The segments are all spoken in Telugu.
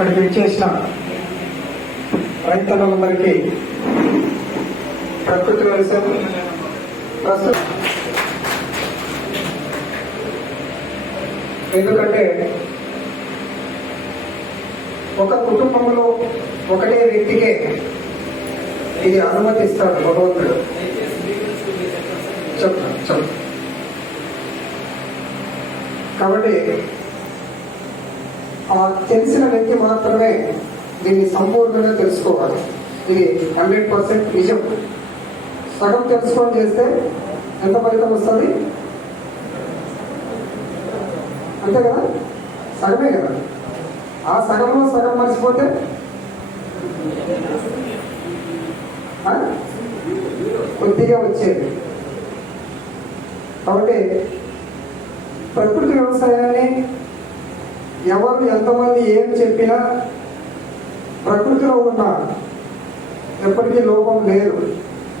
ఇక్కడికి ఇచ్చేసిన రైతులందరికీ ప్రకృతి వ్యవసాయం ప్రస్తుతం, ఎందుకంటే ఒక కుటుంబంలో ఒకటే వ్యక్తికే ఇది అనుమతిస్తాడు భగవంతుడు. చెప్తాను. కాబట్టి ఆ తెలిసిన వ్యక్తి మాత్రమే దీన్ని సంపూర్ణంగా తెలుసుకోవాలి. ఇది 100% నిజం. సగం తెలుసుకొని చేస్తే ఎంత ఫలితం వస్తుంది? అంతే కదా, సగమే కదా. ఆ సగంలో సగం మర్చిపోతే కొద్దిగా వచ్చేది. కాబట్టి ప్రకృతి వ్యవసాయాన్ని ఎవరు ఎంతమంది ఏం చెప్పినా ప్రకృతిలో ఉన్న ఎప్పటికీ లోపం లేదు.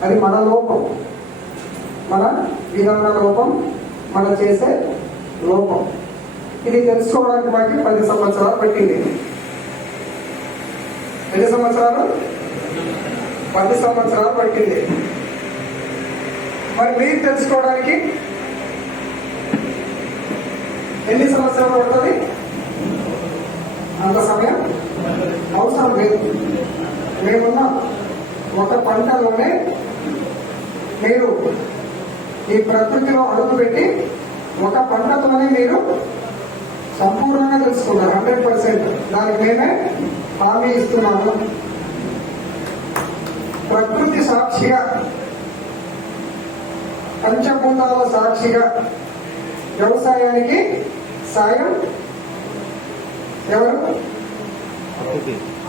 అది మన లోపం, మన విధాన లోపం, మనం చేసే లోపం. ఇది తెలుసుకోవడానికి మాకు 10 సంవత్సరాలు పట్టింది. ఎన్ని సంవత్సరాలు? 10 సంవత్సరాలు పట్టింది. మరి మీరు తెలుసుకోవడానికి ఎన్ని సంవత్సరాలు పడుతుంది? అంత సమయం అవసరం లేదు. మేమున్న ఒక పంటలోనే మీరు ఈ ప్రకృతిలో అడుగుపెట్టి ఒక పంటతోనే మీరు సంపూర్ణంగా తెలుసుకున్నారు. 100%. దానికి మేమే హామీ ఇస్తున్నాము. ప్రకృతి సాక్షిగా, పంచభూతాల సాక్షిగా వ్యవసాయానికి సాయం ఎవరు?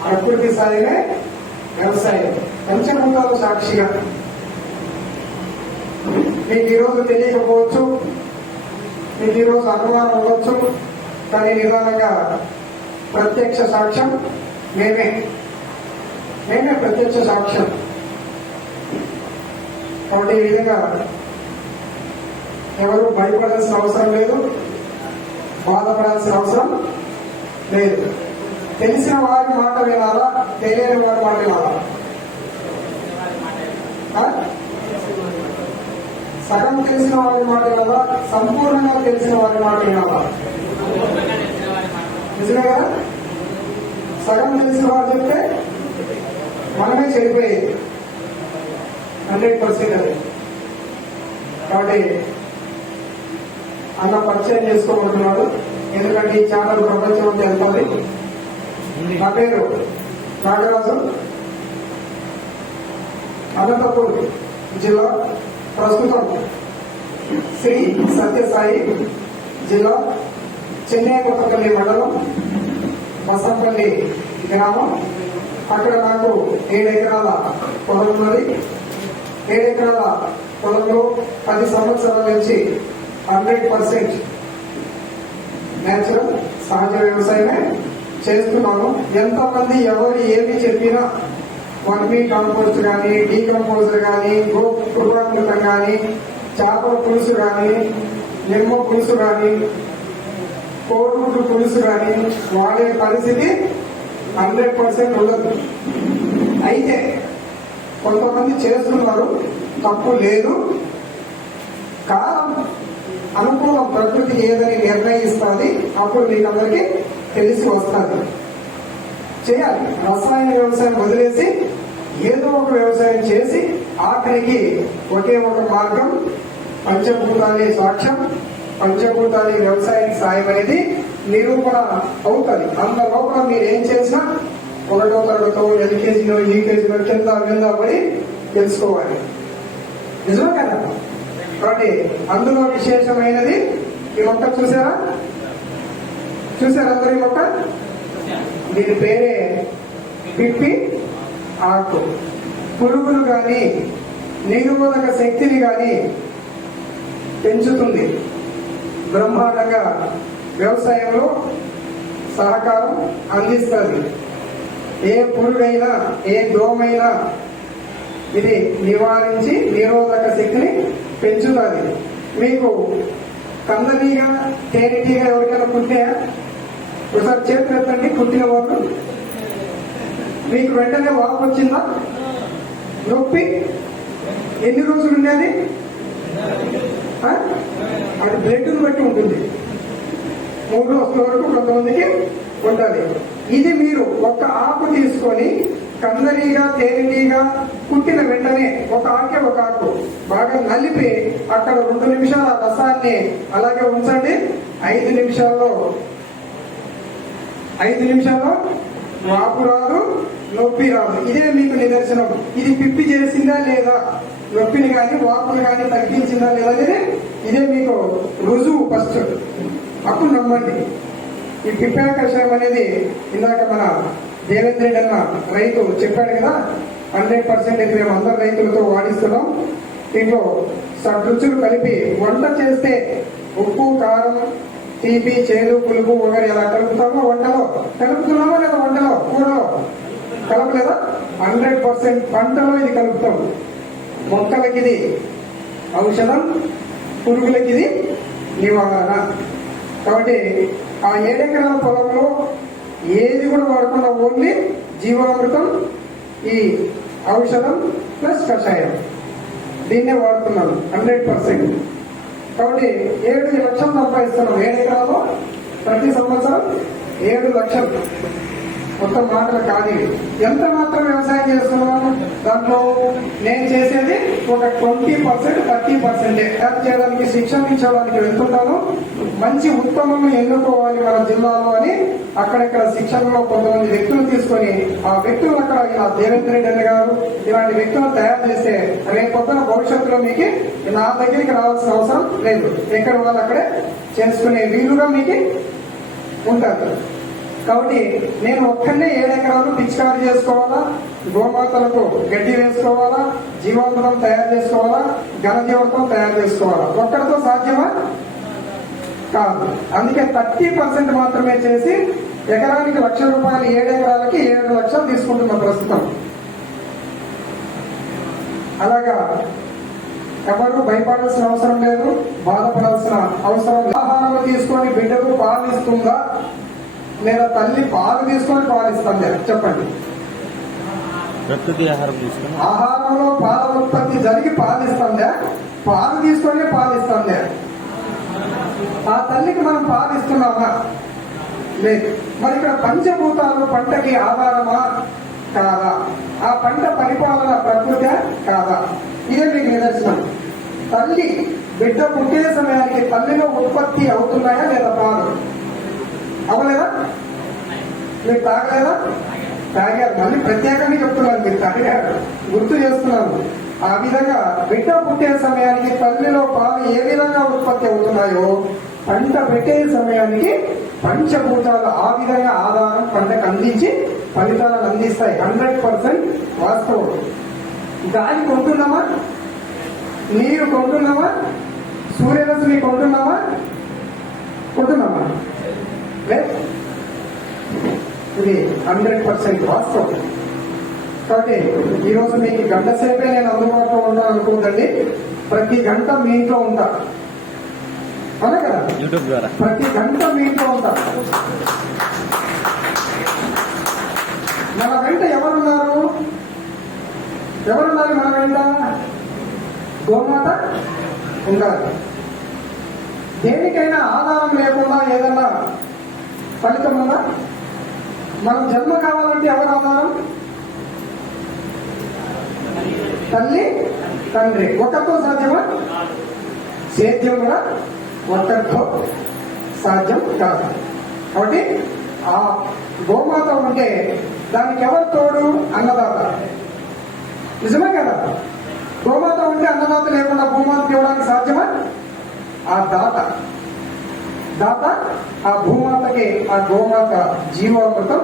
ప్రకృతి సాయమే వ్యవసాయం. పంచభూతాల సాక్షిగా. మీకు ఈరోజు తెలియకపోవచ్చు, మీకు ఈరోజు అనుమానం అవ్వచ్చు, కానీ నిదానంగా ప్రత్యక్ష సాక్ష్యం మేమే ప్రత్యక్ష సాక్ష్యం. కాబట్టి ఈ విధంగా ఎవరు భయపడాల్సిన అవసరం లేదు, బాధపడాల్సిన అవసరం లేదు. తెలిసిన వారి మాట వినాలా, తెలియని వారి మాట వినాలా? సగం తెలిసిన వారి మాట వినాలా, సంపూర్ణంగా తెలిసిన వారి మాట వినాలా? నిజమే కదా. సగం తెలిసిన వారు చెప్తే మనమే చెడిపోయేది 100%. అది కాబట్టి అన్న పరిచయం చేసుకోబోతున్నాడు. ఎందుకంటే ఈ ఛానల్ ప్రపంచం అంతా వెళ్తుంది. నా పేరు నాగరాజు, అనంతపూర్ జిల్లా, ప్రస్తుతం శ్రీ సత్యసాయి జిల్లా, చెన్నై కొత్తపల్లి మండలం, బసంపల్లి గ్రామం. అక్కడ నాకు 7 ఎకరాల పొలం ఉన్నది. 7 ఎకరాల పొలంలో 10 సంవత్సరాల నుంచి 100% నేచురల్ సహజ వ్యవసాయమే చేస్తున్నాను. ఎంతమంది ఎవరు ఏమి చెప్పినా వర్మీ కాంపోస్ట్ కానీ, డీకంపోజర్ కానీ, గృహామృతం కానీ, చేపల పులుసు కానీ, నిమ్మ పులుసు కానీ, కోడిగుడ్డు పులుసు కానీ వాడే పరిస్థితి 100% ఉండదు. అయితే కొంతమంది చేస్తున్నారు, తప్పు లేదు. కాలం అనుకూలం, ప్రకృతి ఏదని నిర్ణయిస్తుంది. అప్పుడు మీకు అందరికీ తెలిసి వస్తుంది. చేయాలి. రసాయన వ్యవసాయం వదిలేసి ఏదో ఒక వ్యవసాయం చేసి ఆఖరికి ఒకే ఒక మార్గం పంచభూతాలే సాక్ష్యం, పంచభూతాలే వ్యవసాయానికి సాయం అనేది నిరూపణ అవుతుంది. అంత లోపల మీరు ఏం చేసినా 1వ తరగతిలో, ఎల్కేజీలో, యూకేజీలో కింద పడి తెలుసుకోవాలి. నిజమే కదా. కాబట్టి అందులో విశేషమైనది ఈ మొక్క. చూసారా అందరూ ఈ మొక్క? దీని పేరే పిప్పి ఆకు. పురుగులు కానీ, నిరోధక శక్తిని కానీ పెంచుతుంది. బ్రహ్మాండంగా వ్యవసాయంలో సహకారం అందిస్తుంది. ఏ పురుగైనా, ఏ దోమైనా ఇది నివారించి నిరోధక శక్తిని పెంచుతుంది. మీకు కందనీగా, తేనెటీగా ఎవరికైనా కుట్టాయా? ఒకసారి చేతులు ఎత్తండి కుట్టిన వాళ్ళు. మీకు వెంటనే వాపు వచ్చిందా? నొప్పి ఎన్ని రోజులు ఉండేది? అది బ్లడ్ను బట్టి ఉంటుంది. 3 రోజుల వరకు కొంతమందికి ఉంటుంది. ఇది మీరు ఒక ఆకు తీసుకొని కందరీగా తేనెటీగా కుట్టిన వెంటనే ఒక ఆకు బాగా నలిపి అక్కడ 2 నిమిషాల రసాన్ని అలాగే ఉంచండి. 5 నిమిషాల్లో వాపు రాదు, నొప్పి రాదు. ఇదే మీకు నిదర్శనం. ఇది పిప్పి చేసిందా లేదా, నొప్పిని కానీ వాపుని కానీ తగ్గించిందా లేదా అనేది ఇదే మీకు రుజువు ఫస్ట్. అప్పుడు నమ్మండి. ఈ పిప్పా కషాయం అనేది ఇందాక మన దేవేంద్ర రెడ్డి అన్న రైతు చెప్పాడు కదా, 100% ఇది మేము అందరు రైతులతో వాడిస్తున్నాం. దీంట్లో రుచులు కలిపి వంట చేస్తే ఉప్పు, కారం, తీపి, చేదు, పులుపు వగైరా ఎలా కలుపుతామో వంటలో కలుపుతున్నామో లేదా, వంటలో కూరలో కలపలేదా? 100% పంటలో ఇది కలుపుతాం. మొక్కలకి ఇది ఔషధం, పురుగులకి ఇది నివారణ. కాబట్టి ఆ 7 ఎకరాల పొలంలో ఏది కూడా వాడకుండా ఓన్లీ జీవామృతం, ఈ ఔషధం ప్లస్ కషాయం దీన్నే వాడుతున్నాను 100%. కాబట్టి 7 లక్షలు సంపాదిస్తున్నాం 7 ఎకరాల్లో. ప్రతి సంవత్సరం 7 లక్షలు. మొత్తం మాటలు కాదు. ఎంత మాత్రం వ్యవసాయం చేస్తున్నాను, దాంట్లో నేను చేసేది ఒక 20%, 30% యాడ్ చేయడానికి, శిక్షణ ఇచ్చడానికి వెళ్తుంటాను. మంచి ఉత్తమం ఎన్నుకోవాలి మన జిల్లాలో అని అక్కడక్కడ శిక్షణలో కొంతమంది వ్యక్తులు తీసుకొని ఆ వ్యక్తులు అక్కడ ఇలా దేవేంద్ర రెడ్డి గారు ఇలాంటి వ్యక్తులను తయారు చేస్తే రేపొద్దున భవిష్యత్తులో మీకు నా దగ్గరికి రావాల్సిన అవసరం లేదు. ఎక్కడ వాళ్ళు అక్కడే చేసుకునే వీలుగా మీకు ఉంటుంది. కాబట్టి నేను ఒక్కనే 7 ఎకరాలు పిచికారీ చేసుకోవాలా, గోమాతలకు గడ్డి వేసుకోవాలా, జీవామృతం తయారు చేసుకోవాలా, ఘనజీవతం తయారు చేసుకోవాలా. ఒక్కడితో సాధ్యమా? కాదు. అందుకే 30% మాత్రమే చేసి ఎకరానికి ₹1,00,000, 7 ఎకరాలకి 7 లక్షలు తీసుకుంటున్నాం ప్రస్తుతం. అలాగా ఎవరు భయపడాల్సిన అవసరం లేదు, బాధపడాల్సిన అవసరం లేదు. ఆహారం తీసుకొని బిడ్డకు పాలు ఇస్తుందా లేదా తల్లి పాలు తీసుకొని పాలిస్తుంది? చెప్పండి. ఆహారంలో పాల ఉత్పత్తి జరిగి పాలిస్తుందా, పాలు తీసుకొని పాలిస్తుందా? ఆ తల్లికి మనం పాలిస్తున్నామా? లేదు. మరి ఇక్కడ పంచభూతాలు పంటకి ఆధారమా కాదా? ఆ పంట పరిపాలన ప్రకృతి కాదా? ఇదే మీకు నిదర్శనం. తల్లి బిడ్డ పుట్టే సమయానికి తల్లిలో ఉత్పత్తి అవుతున్నాయా లేదా పాలు? అవ్వలేదా? మీరు తాగలేదా? తాగారు. మళ్ళీ ప్రత్యేకంగా చెప్తున్నాను, మీరు తాగారు, గుర్తు చేస్తున్నాను. ఆ విధంగా బిడ్డ పుట్టే సమయానికి తల్లిలో పాలు ఏ విధంగా ఉత్పత్తి అవుతున్నాయో పంట పెట్టే సమయానికి పంచభూతాలు ఆ విధంగా ఆధారం పంటకు అందించి ఫలితాలను అందిస్తాయి. 100% వాస్తవం. గాలి కొంటున్నామా? నీరు కొంటున్నామా? సూర్యరశ్మి కొంటున్నామా? లేదు. ఇది 100% వాస్తవం. కాబట్టి ఈరోజు మీకు గంట సేపే నేను అందుబాటులో ఉన్నాను అనుకోదండి. ప్రతి గంట మీ ఇంట్లో ఉంటా, అవునా కదా? యూట్యూబ్ ద్వారా ప్రతి గంట మీ ఇంట్లో ఉంటా. మన వెంట ఎవరున్నారు? మన వెంట గోమాత ఉండాలి. దేనికైనా ఆధారం లేకుండా ఏదన్నా ఫలితం ఉందా? మనం జన్మ కావాలంటే ఎవరు ఆధారం? తల్లి, తండ్రి. ఒకరితో సాధ్యమా? సేద్యం కూడా ఒకరితో సాధ్యం కాదు. కాబట్టి ఆ గోమాత ఉంటే దానికి ఎవరు తోడు? అన్నదాత. నిజమే కదా? గోమాత ఉంటే అన్నదాత లేకుండా భూమాతకి ఇవ్వడానికి సాధ్యమా? ఆ దాత ఆ భూమాతకి ఆ గోమాత జీవామృతం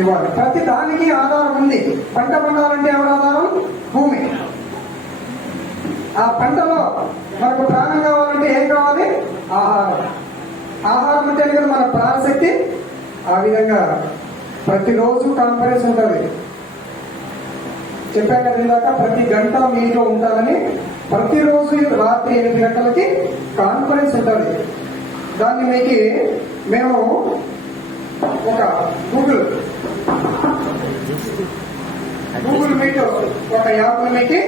ఇవ్వాలి. ప్రతి దానికి ఆధారం ఉంది. పంట పండాలంటే ఎవరు ఆధారం? భూమి. ఆ పంటలో మనకు ప్రాణం కావాలంటే ఏం కావాలి? ఆహారం అంటే కదా మన ప్రాణశక్తి. ఆ విధంగా ప్రతిరోజు కాన్ఫరెన్స్ ఉంటుంది. చెప్పాక ఇందాక ప్రతి గంట మీలో ఉండాలని. ప్రతిరోజు రాత్రి 8 గంటలకి కాన్ఫరెన్స్ ఉంటుంది. దాన్ని మేము ఒక గూగుల్ ఒక యాప్ మీకు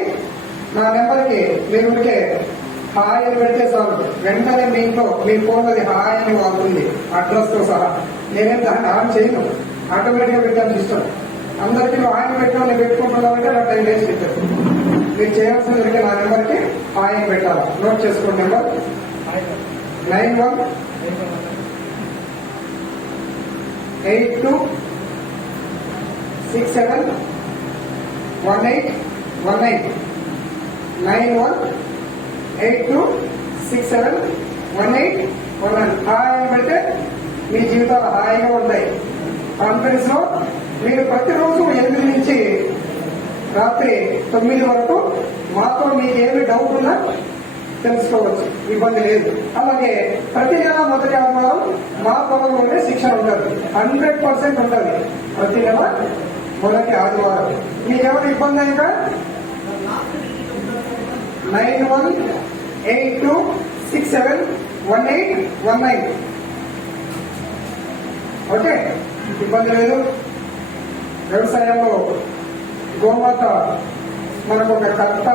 నా నెంబర్కి మీరు ఉంటే హాయ్ అని పెడితే చాలు, వెంటనే మీ ఇంట్లో మీ ఫోన్ అది హాయ్ అని వాడుతుంది అడ్రస్ తో సహా. నేనేం దాన్ని ఆన్ చేయను, ఆటోమేటిక్ గా పెట్టాను సిస్టమ్. అందరికీ నువ్వు హాయ్ పెట్టాను, నేను పెట్టుకుంటున్నానంటే నా 10 days పెట్టాను. మీరు చేయాల్సింది నా నెంబర్కి హాయ్ అని పెట్టాలి. నోట్ చేసుకోండి, నెంబర్ 9182671819 9182671819 హాయ్ అని పెడితే మీ జీవితాలు హాయిగా ఉంటాయి. కాన్ఫరెన్స్ లో మీరు ప్రతిరోజు 8 నుంచి రాత్రి 9 వరకు మాతో మీకు ఏమి డౌట్ ఉన్నా తెలుసుకోవచ్చు, ఇబ్బంది లేదు. అలాగే ప్రతి నెల మొదటి ఆదివారం మా పొలంలోనే శిక్షణ ఉంటుంది, 100% ఉంటుంది. ప్రతి నెల మొదటి ఆదివారం మీకు ఎవరు ఇబ్బంది అయినా 9182671819 ఓకే, ఇబ్బంది లేదు. వ్యవసాయంలో గోమాత మనకు ఒక కర్త,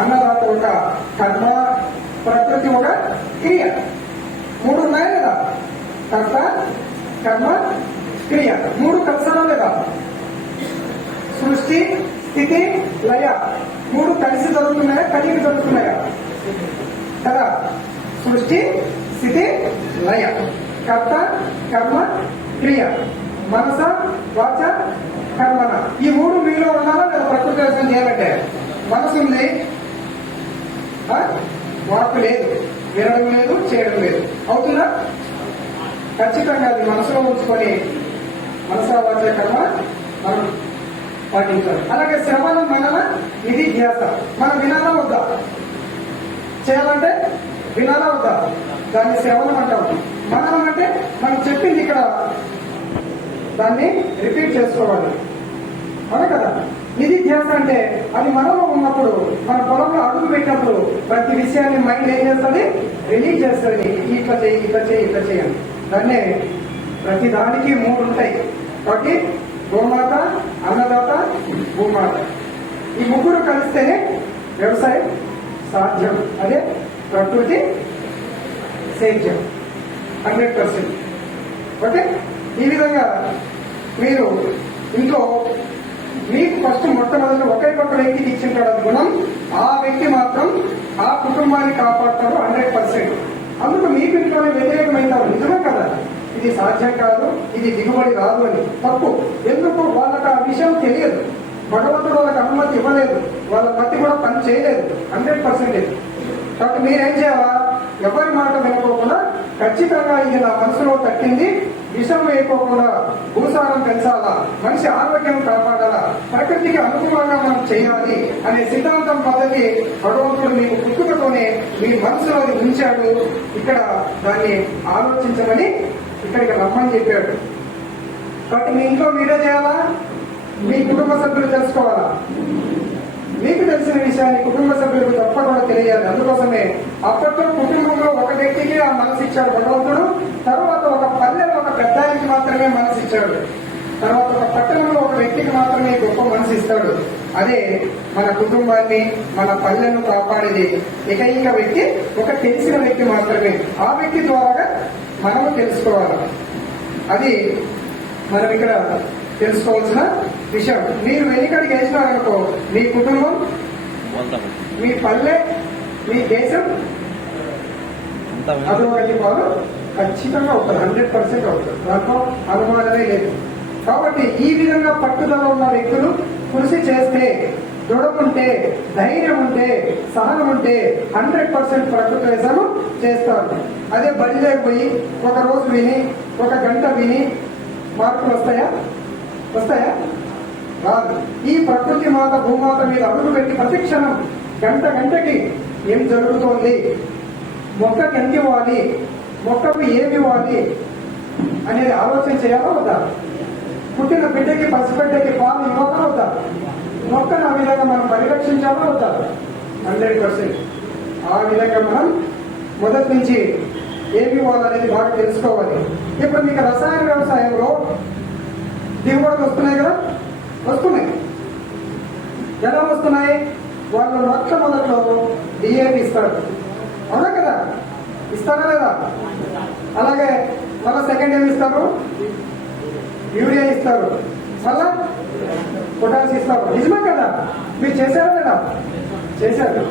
అన్నదాత ఒక కర్మ, ప్రకృతి ఒక క్రియ, 3 ఉన్నాయి కదా. కర్త, కర్మ, క్రియ 3 కలిసడం లేదా? సృష్టి, స్థితి, లయ 3 కలిసి జరుగుతున్నాయా, కలిగి జరుగుతున్నాయా కదా? సృష్టి, స్థితి, లయ, కర్త, కర్మ, క్రియ, మనస, వాచ, కర్మన. ఈ 3 మీలో ఉన్నారా లేదా? ప్రకృతి వ్యవసాయం చేయాలంటే మనసు ఉంది, వాక్ లేదు, వినడం లేదు, చేయడం లేదు. అవుతుందా? ఖచ్చితంగా అది మనసులో ఉంచుకొని మనస, వాచ, కర్మ మనం పాటించాలి. అలాగే శ్రవణం, మనన, ఇది ధ్యాస. మనం వినాలా వద్దా? చేయాలంటే వినాలా వద్దా? దాన్ని శ్రవణం అంటాం. మననం అంటే మనం చెప్పింది ఇక్కడ దాన్ని రిపీట్ చేసుకోవాలి, అవును కదా. నిధి ధ్యాస అంటే అది మనలో ఉన్నప్పుడు, మన పొలంలో అడుగు పెట్టినప్పుడు ప్రతి విషయాన్ని మైండ్ ఏం చేస్తుంది? రిలీజ్ చేస్తుంది. ఇట్లా చేయి, ఇట్లా చేయి, ఇట్లా చేయండి. దాన్నే ప్రతి దానికి 3 ఉంటాయి. కాబట్టి గోమాత, అన్నదాత, భూమాత, ఈ 3 కలిస్తేనే వ్యవసాయం సాధ్యం. అదే ప్రకృతి సేద్యం 100%. ఓకే, ఈ విధంగా మీరు ఇంట్లో మీకు ఫస్ట్ మొట్టమొదటి ఒకే ఒక్క వ్యక్తికి ఇచ్చింటాడు అది గుణం, ఆ వ్యక్తి మాత్రం ఆ కుటుంబాన్ని కాపాడతాడు 100%. అందుకు మీకు ఇంట్లోనే వ్యతిరేకమైతారు. నిజమే కదా, ఇది సాధ్యం కాదు, ఇది దిగుబడి రాదు అని. తప్పు. ఎందుకు? వాళ్ళకి ఆ విషయం తెలియదు, భగవంతుడు వాళ్ళకి అనుమతి ఇవ్వలేదు, వాళ్ళ పత్తి కూడా పని చేయలేదు 100%. కాబట్టి మీరేం చేయాలా? ఎవరి మాట వినుకోకుండా ఖచ్చితంగా ఇది నా మనసులో తట్టింది, విషం వేయకోకుండా భూసారం పెంచాలా, మనిషి ఆరోగ్యం కాపాడాలా, ప్రకృతికి అనుకూలంగా మనం చేయాలి అనే సిద్ధాంతం పద్ధతి భగవంతుడు మీకు పుట్టుకతోనే మీ మనసులో ఉంచాడు. ఇక్కడ దాన్ని ఆలోచించమని ఇక్కడికి రమ్మని చెప్పాడు. కాబట్టి మీ ఇంట్లో మీరే చేయాలా, మీ కుటుంబ సభ్యులు తెలుసుకోవాలా. మీకు తెలిసిన విషయాన్ని కుటుంబ సభ్యులకు తప్పకుండా తెలియాలి. అందుకోసమే అప్పట్లో కుటుంబంలో ఒక వ్యక్తికి ఆ మనసు ఇచ్చాడు భగవంతుడు, తర్వాత ఒక పల్లెలో ఒక పెద్ద ఆయనకి మాత్రమే మనసు ఇచ్చాడు, తర్వాత ఒక పట్టణంలో ఒక వ్యక్తికి మాత్రమే గొప్ప మనసు ఇస్తాడు. అదే మన కుటుంబాన్ని, మన పల్లెను కాపాడేది ఏకైక వ్యక్తి, ఒక తెలిసిన వ్యక్తి మాత్రమే. ఆ వ్యక్తి ద్వారా మనము తెలుసుకోవాలి. అది మనం ఇక్కడ తెలుసుకోవాల్సిన విషయం. మీరు వెనుకడికి వేసినారనుకో, మీ కుటుంబం, మీ పల్లె, మీ దేశం అభివృద్ధి పాలు ఖచ్చితంగా అవుతుంది, 100% అవుతుంది. దాంట్లో అనుమానమే లేదు. కాబట్టి ఈ విధంగా పట్టుదల ఉన్న వ్యక్తులు కృషి చేస్తే, దృఢముంటే, ధైర్యం ఉంటే, సహనం ఉంటే 100% ప్రకృతి వ్యవసాయం చేస్తారు. అదే బడిలేకపోయి ఒక రోజు విని, ఒక గంట విని మార్పులు వస్తాయా? రాదు. ఈ ప్రకృతి మాత, భూమాత మీద అడుగు పెట్టి ప్రతి క్షణం గంట గంటకి ఏం జరుగుతోంది, మొక్కకి ఎంత ఇవ్వాలి, మొక్కకు ఏమి ఇవ్వాలి అనేది ఆలోచన చేయాలా వద్దా? పుట్టిన బిడ్డకి, పసిబిడ్డకి పాలు ఇవ్వాలా వద్దా? మొక్కను ఆ విధంగా మనం పరిరక్షించాలా వద్దా? 100%. ఆ విధంగా మనం మొదటి నుంచి ఏమి ఇవ్వాలనేది బాగా తెలుసుకోవాలి. ఇప్పుడు మీకు రసాయన వ్యవసాయంలో దిగుబడులు వస్తున్నాయి కదా, వస్తున్నాయి. ఎలా వస్తున్నాయి? వాళ్ళు మొట్టమొదట్లో డిఏపి ఇస్తారు, అవునా కదా? ఇస్తారా లేదా? అలాగే మళ్ళీ సెకండ్ ఏమి ఇస్తారు? యూరియా ఇస్తారు, మళ్ళా పొటాష్ ఇస్తారు. నిజమే కదా? మీరు చేశారా లేదా? చేశారు.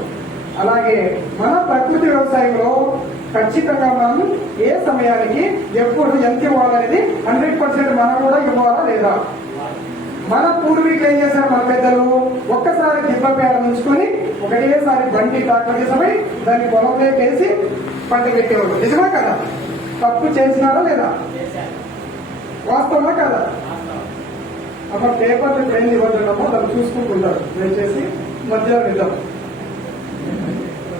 అలాగే మన ప్రకృతి వ్యవసాయంలో ఖచ్చితంగా మనం ఏ సమయానికి ఎప్పుడు ఎంత ఇవ్వాలనేది 100% మనం కూడా ఇవ్వాలా లేదా? మన పూర్వీకులు ఏం చేశారు? మన పెద్దలు ఒక్కసారి దిబ్బ పేడ ఉంచుకొని ఒకటేసారి బండి ట్రాక్టర్ తీసుకుపోయి దాన్ని పొలంలోకి వేసి పంట పెట్టేవాళ్ళు. నిజమా కదా? తప్పు చేసినారా లేదా? వాస్తవమా కదా? అమ్మ పేపర్లు ట్రైన్ ఇవ్వడమో దాన్ని చూసుకుంటుంటారు. దయచేసి మధ్యలో నిద్దాం,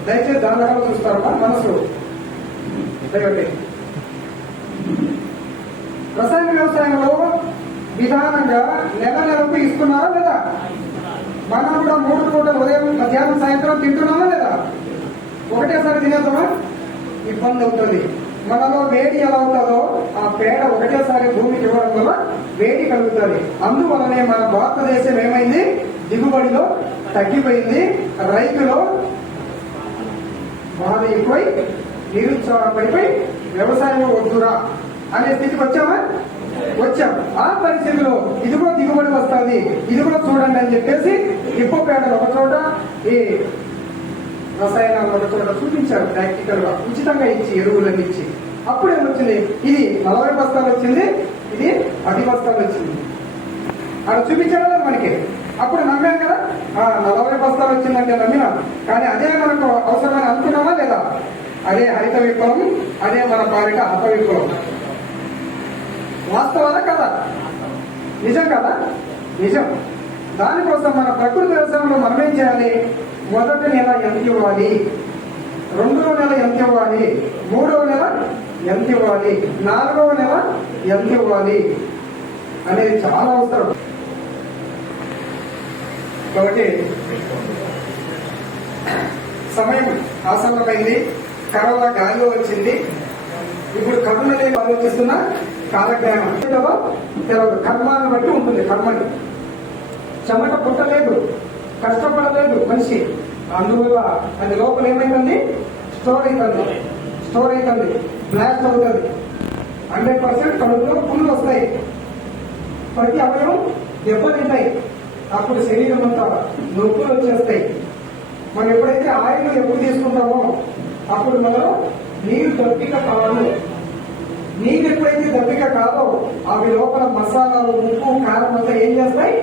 దయచేసి దాని రకాలు చూస్తారమ్మా మనసు దయవండి. రసాయన వ్యవసాయంలో విధానంగా నెలకు ఇస్తున్నారా లేదా? మనం కూడా 3 పూటలు ఉదయం మధ్యాహ్నం సాయంత్రం తింటున్నామా లేదా? ఒకటేసారి తినేద్దామా? ఇబ్బంది అవుతుంది. మనలో వేడి ఎలా అవుతుందో ఆ పేడ ఒకటేసారి భూమికి ఇవ్వడం వల్ల వేడి కలుగుతుంది. అందువలనే మన భారతదేశం ఏమైంది? దిగుబడిలో తగ్గిపోయింది, రైతులో బాధ ఎక్కువై నిరుత్సాహపడిపోయి వ్యవసాయం వద్దురా అనే స్థితికి వచ్చామా? వచ్చాం. ఆ పరిస్థితిలో ఇదిగో దిగుబడి వస్తుంది, ఇదిగో చూడండి అని చెప్పేసి ఇప్పు పేడలు ఒక చోట, ఈ రసాయనాలు ఒక చోట చూపించారు ప్రాక్టికల్ గా, ఉచితంగా ఇచ్చి ఎరువులను ఇచ్చి. అప్పుడు ఏమొచ్చింది? ఇది 40 బస్తాలు వచ్చింది, ఇది 10 బస్తాలు వచ్చింది. అక్కడ చూపించాడు మనకి. అప్పుడు నమ్మాం కదా, 40 బస్తాలు వచ్చిందంటే నమ్మినాం. కానీ అదే మనకు అవసరమని అనుకున్నామా లేదా? అదే హరిత విప్లవం, అదే మన పాలిట హత విప్లవం. వాస్తవాలా కదా? నిజం కదా? నిజం. దానికోసం మన ప్రకృతి వ్యవసాయంలో మనం ఏం చేయాలి? మొదటి నెల ఎంత ఇవ్వాలి, 2వ నెల ఎంత ఇవ్వాలి, 3వ నెల ఎంత ఇవ్వాలి, 4వ నెల ఎంత ఇవ్వాలి అనేది చాలా అవసరం. కాబట్టి సమయం ఆసన్నమైంది, కరోనా గాలిలో వచ్చింది. ఇప్పుడు కరుణని ఆలోచిస్తున్న కాలజ్ఞానం తెలవదు. కర్మాన్ని బట్టి ఉంటుంది. కర్మని చెమట పుట్టలేదు, కష్టపడలేదు మనిషి. అందువల్ల అది లోపల ఏమైందండి? స్టోర్ అవుతుంది, బ్లాస్ట్ అవుతుంది. 100% కడుపులో పుళ్ళు వస్తాయి, ప్రతి అవయవం దెబ్బతింటాయి. అప్పుడు శరీరం అంతా నొప్పులు వచ్చేస్తాయి. మనం ఎప్పుడైతే ఆయిల్ ఎప్పుడు తీసుకుంటామో అప్పుడు మనం నీరు దప్పిక కాదు. నీరు ఎప్పుడైతే దప్పిక కాదో అవి లోపల మసాలాలు, ఉప్పు, కారం అంతా ఏం చేస్తాయి?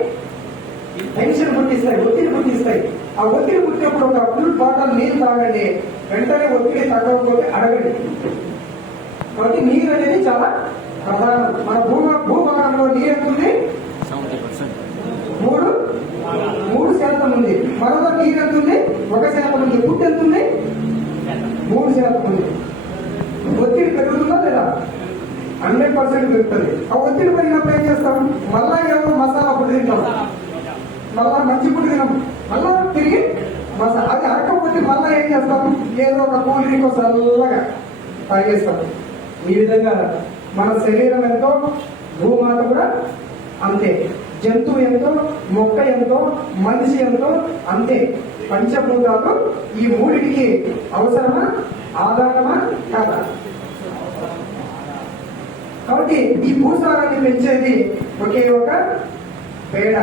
టెన్షన్ పుట్టిస్తాయి, ఒత్తిడి పుట్టిస్తాయి. ఆ ఒత్తిడి పుట్టినప్పుడు ఒక ఫుల్ బాటిల్ నీరు తాగండి, వెంటనే ఒత్తిడి తగ్గకపోతే అడగండి. కాబట్టి నీరు అనేది చాలా ప్రధానం. మన భూభాగంలో నీరు ఎంత ఉంది? 3% ఉంది. మరొక నీరు ఎంత ఉంది? 1% ఉంది. ఫుడ్ ఎంత ఉంది? 3% ఉంది. ఒత్తిడి పెరుగుతుందా లేదా? 100% పెరుగుతుంది. ఆ ఒత్తిడి పెరిగినప్పుడు ఏం చేస్తాం? మళ్ళా ఏమో మసాలా ఫుడ్ తింటాం, మళ్ళా మంచి ఫుడ్ తినాం, మళ్ళా తిరిగి మసాలా. అది అరకపోతే మళ్ళా ఏం చేస్తాం? ఏదో ఒక కూల్ డ్రింక్ చల్లగా తాగేస్తాం. ఈ విధంగా మన శరీరం ఎంతో, భూమాత కూడా అంతే. జంతువు ఎంతో, మొక్క ఎంతో, మనిషి ఎంతో అంతే. పంచభూతాలు ఈ మూడిటికి అవసరమా, ఆధారమా కాదా? కాబట్టి ఈ భూసారాన్ని పెంచేది ఒకే ఒక పేడ,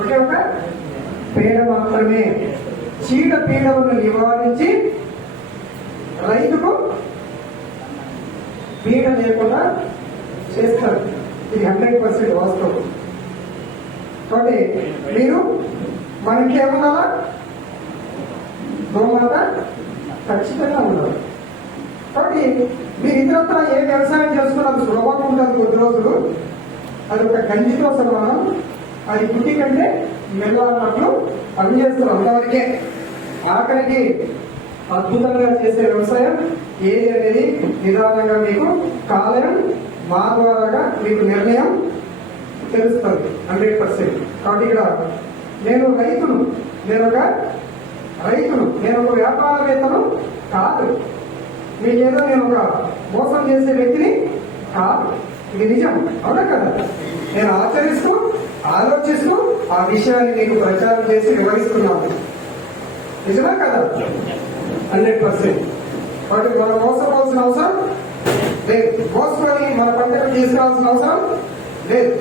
ఒకే ఒక పేడ మాత్రమే. చీడ పీడలను నివారించి రైతుకు పీడ లేకుండా చేస్తారు. ఇది 100% వాస్తవం. కాబట్టి మీరు మనకి ఏమన్నా గోమాత ఖచ్చితంగా ఉండాలి. కాబట్టి మీరు ఇతరత్ర ఏ వ్యవసాయం చేసుకున్నది సులభంగా ఉంటుంది. కొద్ది రోజులు అది ఒక గంజితో సమానం. అది పుట్టి కంటే మెల్ల అన్నట్లు పనిచేస్తారు. అంతవరకే. ఆఖరికి అద్భుతంగా చేసే వ్యవసాయం ఏది అనేది నిదానంగా మీకు కాలం మా ద్వారాగా మీకు నిర్ణయం తెలుస్తుంది 100%. కాబట్టి ఇక్కడ నేను రైతును, నేను ఒక వ్యాపారవేత్తను కాదు. మీకేదో నేను ఒక మోసం చేసే వ్యక్తిని కాదు. ఇది నిజం, అవునా కదా? నేను ఆచరిస్తూ ఆలోచిస్తూ ఆ విషయాన్ని మీకు ప్రచారం చేసి వివరిస్తున్నాను. నిజమా కదా? 100%. వాటికి మనం మోసపోవాల్సిన అవసరం లేదు. మోసపోయి మన పంటను తీసుకురావాల్సిన అవసరం లేదు.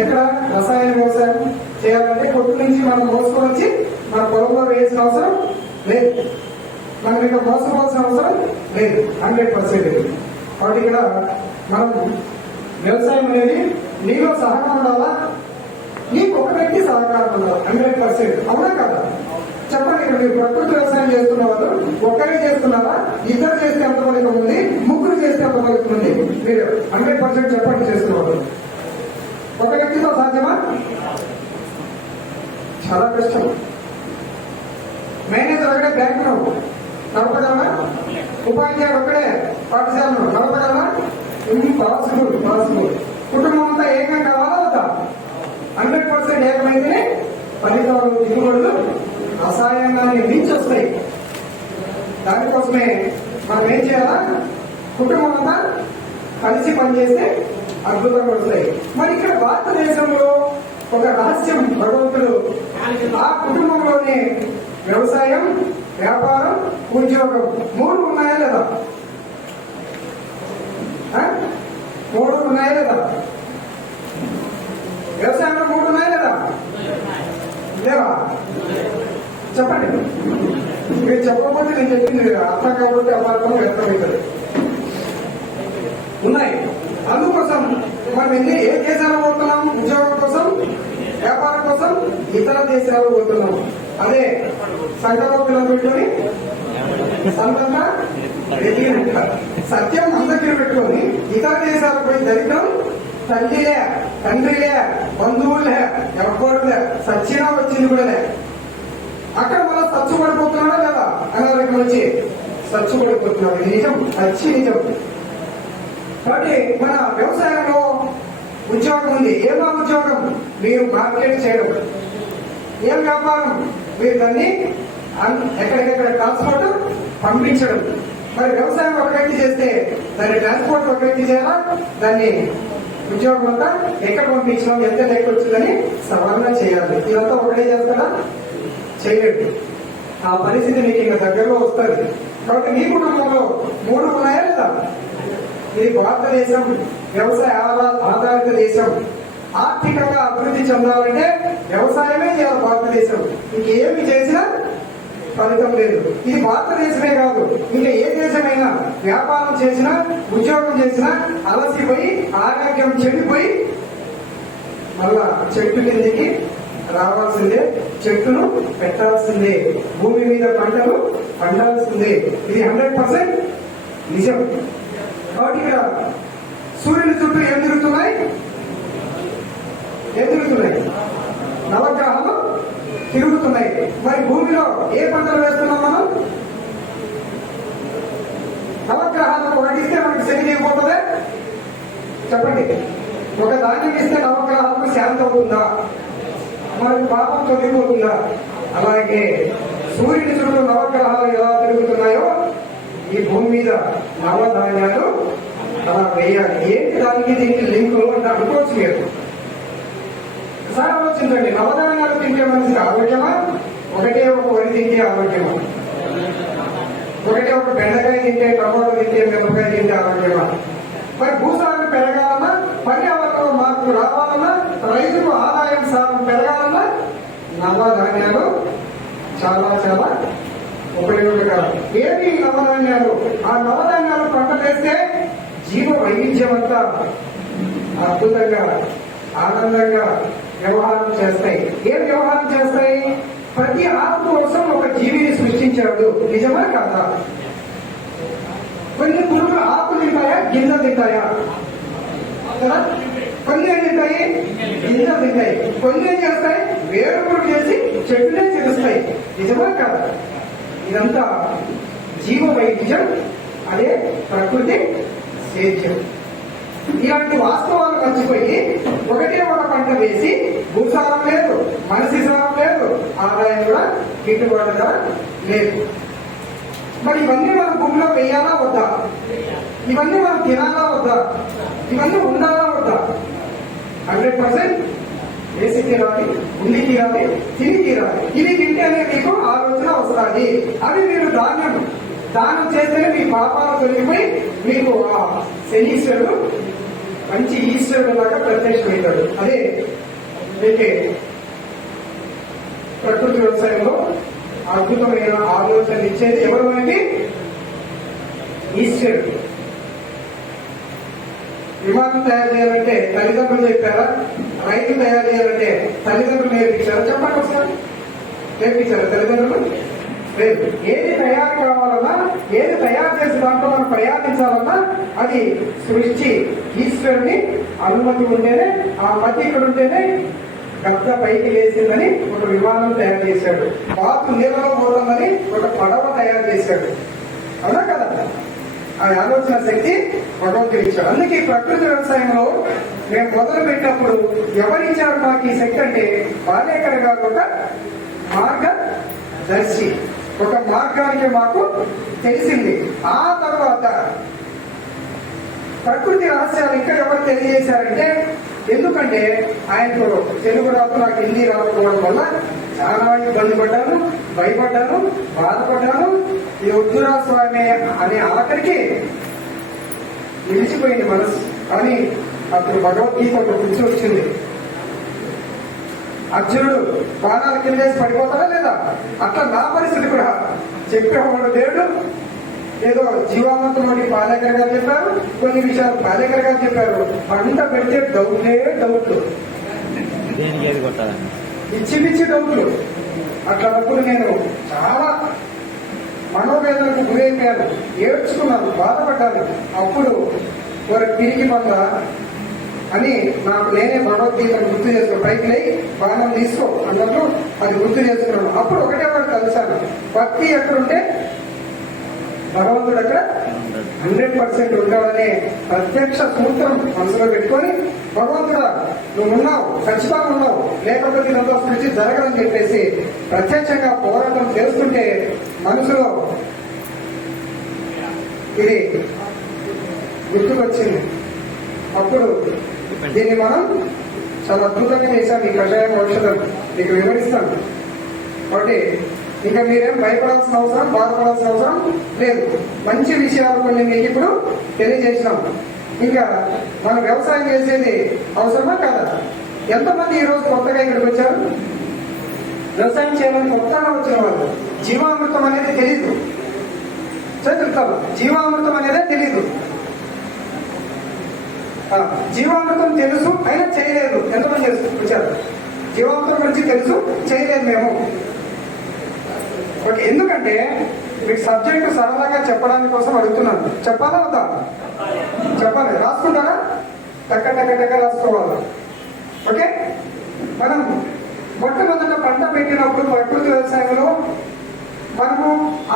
ఎక్కడ రసాయన వ్యవసాయం చేయాలంటే కొట్టు నుంచి మనం మోసుకొని వచ్చి మన పొలంలో వేయాల్సిన అవసరం లేదు. మనం ఇక్కడ మోసపోవాల్సిన అవసరం లేదు. 100%. కాబట్టి ఇక్కడ మనం వ్యవసాయం అనేది నీలో సహకారం ఉండాలా, నీకు ఒక వ్యక్తి సహకారం ఉండాలి. 100%. అవునా కదా? చెప్పండి, ఇక్కడ మీరు ప్రకృతి వ్యవసాయం చేస్తున్న వాళ్ళు ఒక్కరే చేస్తున్నారా? ఇద్దరు చేస్తే ఎంత ఫలితం ఉంది? ముగ్గురు చేస్తే ఎంత ఫలితం ఉంది? మీరు 100% చెప్పండి. చేస్తున్నారు ఒక వ్యక్తితో సాధ్యమా? చాలా కష్టం. మేనేజర్ ఒకటే బ్యాంకును నడపగలమా? ఉపాధ్యాయుడు ఒకటే పాఠశాలను నడపగలమా? పాసిబుల్. కుటుంబం అంతా ఏకం కావాలా వద్దా? 100% ఏకమైతేనే ఫలితాలు, దిగుబడులు రసాయనాన్ని మించి వస్తాయి. దానికోసమే మనం ఏం చేయాలా? కుటుంబం అంతా కలిసి పనిచేస్తే అద్భుతంగా వస్తాయి. మరి ఇక్కడ భారతదేశంలో ఒక రహస్యం భగవంతుడు ఆ కుటుంబంలోనే వ్యవసాయం, వ్యాపారం, ఉద్యోగం 3 ఉన్నాయా లేదా? 3 ఉన్నాయా లేదా? వ్యవసాయంలో 3 ఉన్నాయా లేదా? లేవా? చెప్పండి. మీరు చెప్పకపోతే నేను చెప్పింది అర్థం కాబట్టి అపార్థం వ్యక్తమవుతుంది. ఉన్నాయి. అందుకోసం మనం ఏ దేశాలు పోతున్నాం? ఉద్యోగం కోసం, వ్యాపారం కోసం ఇతర దేశాలు పోతున్నాం. అదే సంఘంలో పిల్లలు పెట్టుకొని సంతంగా సత్యం అందరికీ పెట్టుకొని ఇతర దేశాలకు పోయి దరిద్రం తల్లిలే, తండ్రిలే, బంధువులే, ఎవరిలే, సచ్చినా వచ్చింది కూడా లే. అక్కడ మనం సచ్చు పడిపోతున్నాడా లేదా? అనారోగ్యం వచ్చి సచ్చు పడిపోతున్నాడు. ఇది నిజం, సచ్చి నిజం. కాబట్టి మన వ్యవసాయంలో ఉద్యోగం ఉంది. ఏమో ఉద్యోగం? మీరు మార్కెట్ చేయడం. ఏం వ్యాపారం? మీరు దాన్ని ఎక్కడికెక్కడ ట్రాన్స్పోర్ట్ పంపించడం. మరి వ్యవసాయం ఒక వ్యక్తి చేస్తే దాన్ని ట్రాన్స్పోర్ట్ ఒక వ్యక్తి చేయాలా? దాన్ని ఉద్యోగం అంతా ఎక్కడ పంపించడం, ఎంత లెక్క వచ్చిందని సవాల్గా చేయాలి. ఇదంతా ఒకటే చేస్తారా? చేయలేదు. ఆ పరిస్థితి మీకు ఇంకా దగ్గరలో వస్తుంది. కాబట్టి మీ కుటుంబంలో 3 ఉన్నాయా లేదా? ఇది భారతదేశం వ్యవసాయ ఆధారిత దేశం. ఆర్థికంగా అభివృద్ధి చెందాలంటే వ్యవసాయమే చేయాలి భారతదేశం. ఇంకేమి చేసినా ఫలితం లేదు. ఇది భారతదేశమే కాదు, ఇంకా ఏ దేశమైనా వ్యాపారం చేసినా, ఉద్యోగం చేసినా అలసిపోయి ఆరోగ్యం చెడిపోయి మళ్ళా చెట్టు కిందికి రావాల్సిందే, చెట్టును పెట్టాల్సిందే, భూమి మీద పంటలు పండాల్సిందే. ఇది 100% నిజం. కాబట్టి ఇక్కడ సూర్యుని చుట్టూ ఏం తిరుగుతున్నాయి? నవగ్రహాలు తిరుగుతున్నాయి. మరి భూమిలో ఏ పంటలు వేస్తున్నాం మనం? నవగ్రహాలకు ఒకటి ఇస్తే మనకి శని దిగిపోతుందే? చెప్పండి. ఒక ధాన్యం ఇస్తే నవగ్రహాలకు శాంతి అవుతుందా? మనకు పాపం తొలగిపోతుందా? అలాగే సూర్యుని చుట్టూ నవగ్రహాలు ఎలా తిరుగుతున్నాయో ఈ భూమి మీద నవధాన్యాలు అలా వేయాలి. ఏంటి దానికి దీనికి లింకు అంటే అనుకోవచ్చు మీరు. ఒకసారి ఆలోచించండి. నవధాన్యాలు తింటే మనిషికి ఆరోగ్యమా? ఒకటే ఒక వరి తింటే ఆరోగ్యమా? ఒకటే ఒక బెండకాయ తింటే, టమాటో తింటే, మిరపకాయ తింటే ఆరోగ్యమా? మరి భూసారం పెరగాలన్నా, పర్యావరణంలో మార్పు రావాలన్నా, రైతుకు ఆదాయం సారం పెరగాలన్నా నవధాన్యాలు చాలా చాలా ఉపయోగకరం. ఏమి నవధాన్యాలు? ఆ నవధాన్యాలు పంట వేస్తే జీవ వైవిధ్యం అంతా అద్భుతంగా, ఆనందంగా వ్యవహారం చేస్తాయి. ఏం వ్యవహారం చేస్తాయి? ప్రతి ఆకు కోసం ఒక జీవిని సృష్టించాడు. నిజమా కాదా? కొన్ని పురుగులు ఆకు తింటాయా, గింజలు తింటాయా? కదా. కొన్ని ఏం తింటాయి? గింజలు తింటాయి. కొన్ని ఏం చేస్తాయి? వేరుపురుగు చేసి చెట్టునే చిరుస్తాయి. నిజమా కాదా? ఇదంతా జీవ వైవిధ్యం, అదే ప్రకృతి సేద్యం. ఇలాంటి వాస్తవాలు మర్చిపోయి ఒకటే ఒక పంట వేసి భూసారం లేదు, మనిషి సారం లేదు, ఆదాయం కూడా గిట్టుబాటుగా లేదు. మరి ఇవన్నీ మనం భూమిలో వేయాలా వద్దా? ఇవన్నీ మనం తినాలా వద్దా? ఇవన్నీ ఉండాలా వద్దా? 100% వేసి తీరాలి, ఉండి తీరాలి, తిని తీరాలి. ఇవి తింటేనే మీకు ఆలోచన వస్తుంది. అవి మీరు దానం చేస్తేనే మీ పాపాలు తొలగిపోయి మీకు ఆ శనీశ్వరుడు మంచి ఈశ్వరుడు లాగా ప్రత్యక్షమవుతాడు. అదే మీకు ప్రకృతి వ్యవసాయంలో అద్భుతమైన ఆలోచన ఇచ్చేది ఎవరు మనకి? ఈశ్వరుడు. విమానం తయారు చేయాలంటే తల్లిదండ్రులు చెప్పారా? రైలు తయారు చేయాలంటే తల్లిదండ్రులు నేర్పించారా? చెప్పండి ఒకసారి. నేర్పించారా తల్లిదండ్రులు? లేదు. ఏది తయారు కావాలన్నా, ఏది తయారు చేసే దాంట్లో మనం ప్రయాణించాలన్నా అది సృష్టి ఈశ్వరుని అనుమతి ఉంటేనే, ఆ మతి ఇక్కడ ఉంటేనే గద్ద పైకి లేచిందని ఒక విమానం తయారు చేశాడు. బాతు నీళ్ళలో పోతుందని ఒక పడవ తయారు చేశాడు. అవునా కదా? ఆ ఆలోచన శక్తి భగవంతుడు ఇచ్చాడు. అందుకే ప్రకృతి వ్యవసాయంలో మేము మొదలు పెట్టినప్పుడు ఎవరిచ్చారు మాకు ఈ శక్తి అంటే బాలేకర్ గారు ఒక మార్గదర్శి. ఒక మార్గానికి మాకు తెలిసింది. ఆ తర్వాత ప్రకృతి రహస్యాలు ఇంకా ఎవరు తెలియజేశారంటే, ఎందుకంటే ఆయనకు తెలుగు రాదు, నాకు హిందీ రాకపోవడం వల్ల చాలా ఇబ్బంది పడ్డాను, భయపడ్డాను, బాధపడ్డాను. ఈ వద్దురా స్వామి అనే ఆఖరికి నిలిచిపోయింది మనసు. అని అప్పుడు భగవద్గీత ఒక గుర్తు వచ్చింది. అర్జునుడు బాణాలు కిందేసి పడిపోతాడా లేదా? అట్లా నా పరిస్థితి కూడా చెప్పేవాడు దేవుడు. ఏదో జీవామృతం పాలేకర్ గారు చెప్పారు, కొన్ని విషయాలు పాలేకర్ గారు చెప్పారు. పంట పెడితే డౌట్లు, పిచ్చి డౌట్లు. అట్లప్పుడు నేను చాలా మనోవేదనకు గురైపోయాను, ఏడ్చుకున్నాను, బాధపడ్డాను. అప్పుడు వారు తిరిగి పొంద అని నాకు నేనే భగవద్గీతను గుర్తు చేసుకున్నాను. పైకి లేయి బాణం తీసుకో అన్నట్టు అది గుర్తు చేసుకున్నాను. అప్పుడు ఒకటే వాడు కలిశాను, భక్తి ఎక్కడుంటే భగవంతుడు అక్కడ 100% ఉంటాడనే ప్రత్యక్ష సూత్రం మనసులో పెట్టుకొని, భగవంతుడా నువ్వు ఉన్నావు, ఖచ్చితంగా ఉన్నావు, లేకపోతే ఇదంతా సృష్టి జరగదని చెప్పేసి ప్రత్యక్షంగా పోరాటం చేస్తుంటే మనసులో ఇది గుర్తుకొచ్చింది. అప్పుడు దీన్ని మనం చాలా అద్భుతంగా చేశాం. ఈ కషాయం ఔషధం మీకు వివరిస్తాను. కాబట్టి ఇంకా మీరేం భయపడాల్సిన అవసరం, బాధపడాల్సిన అవసరం లేదు. మంచి విషయాలు కొన్ని మీకు ఇప్పుడు తెలియజేసినాం. ఇంకా మనం వ్యవసాయం చేసేది అవసరమా కాదా? ఎంతమంది ఈ రోజు కొత్తగా ఇక్కడికి వచ్చారు? వ్యవసాయం చేయాలని కొత్తగా వచ్చిన వాళ్ళు. జీవామృతం అనేది తెలీదు, చదువుతారు. జీవామృతం అనేదే తెలీదు. జీవామృతం తెలుసు అయినా చేయలేదు. ఎంతమంది వచ్చారు? జీవామృతం గురించి తెలుసు, చేయలేదు మేము. ఓకే, ఎందుకంటే మీకు సబ్జెక్టు సరళంగా చెప్పడానికి కోసం అడుగుతున్నాను. చెప్పాలా వద్దా? చెప్పాలి. రాసుకుంటారా? టక్క రాసుకోవాలి. ఓకే, మనం మొట్టమొదట పంట పెట్టినప్పుడు ప్రకృతి వ్యవసాయంలో మనము